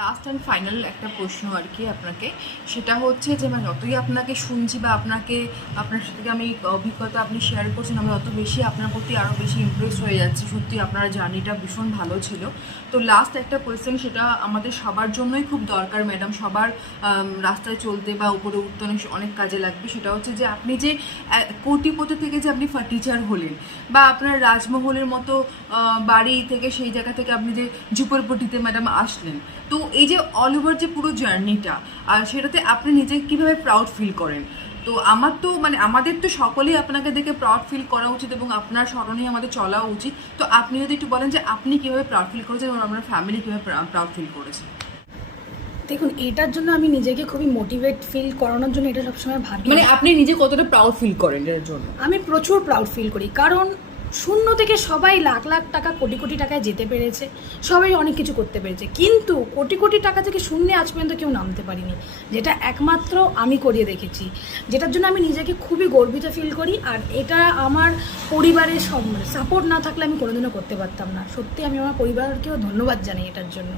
Last and final একটা প্রশ্ন আর কি আপনাকে, সেটা হচ্ছে যে মানে যতই আপনাকে শুনছি বা আপনার সাথে আমি অভিজ্ঞতা আপনি শেয়ার করছেন, আমি অত বেশি আপনার প্রতি আরও বেশি ইমপ্রেস হয়ে যাচ্ছি। সত্যি আপনার জার্নিটা ভীষণ ভালো ছিল। তো লাস্ট একটা কোয়েশ্চেন, সেটা আমাদের সবার জন্যই খুব দরকার ম্যাডাম, সবার রাস্তায় চলতে বা উপরে উঠতে অনেক কাজে লাগবে। সেটা হচ্ছে যে আপনি যে কোটিপতি থেকে যে আপনি টিচার হলেন, বা আপনার রাজমহলের মতো বাড়ি থেকে সেই জায়গা থেকে আপনি যে ঝুপড়পট্টিতে ম্যাডাম আসলেন, তো এই যে অল ওভার যে পুরো জার্নিটা, সেটাতে আপনি নিজে কিভাবে প্রাউড ফিল করেন? তো আমার তো মানে আমাদের তো সকলেই আপনাকে দেখে প্রাউড ফিল করা উচিত এবং আপনার স্মরণেই আমাদের চলা উচিত। তো আপনি যদি একটু বলেন যে আপনি কিভাবে প্রাউড ফিল করেছেন এবং আপনার ফ্যামিলি কিভাবে প্রাউড ফিল করেছে। দেখুন, এটার জন্য আমি নিজেকে খুবই মোটিভেট ফিল করানোর জন্য এটা সবসময় ভাবি, মানে আপনি নিজে কতটা প্রাউড ফিল করেন এর জন্য? আমি প্রচুর প্রাউড ফিল করি। কারণ শূন্য থেকে সবাই লাখ লাখ টাকা, কোটি কোটি টাকায় যেতে পেরেছে, সবাই অনেক কিছু করতে পেরেছে, কিন্তু কোটি কোটি টাকা থেকে শূন্যে আজ পর্যন্ত কেউ নামতে পারিনি, যেটা একমাত্র আমি করিয়ে রেখেছি, যেটার জন্য আমি নিজেকে খুবই গর্বিত ফিল করি। আর এটা আমার পরিবারের সাপোর্ট না থাকলে আমি কোনোদিনও করতে পারতাম না। সত্যি আমি আমার পরিবারকেও ধন্যবাদ জানাই এটার জন্য।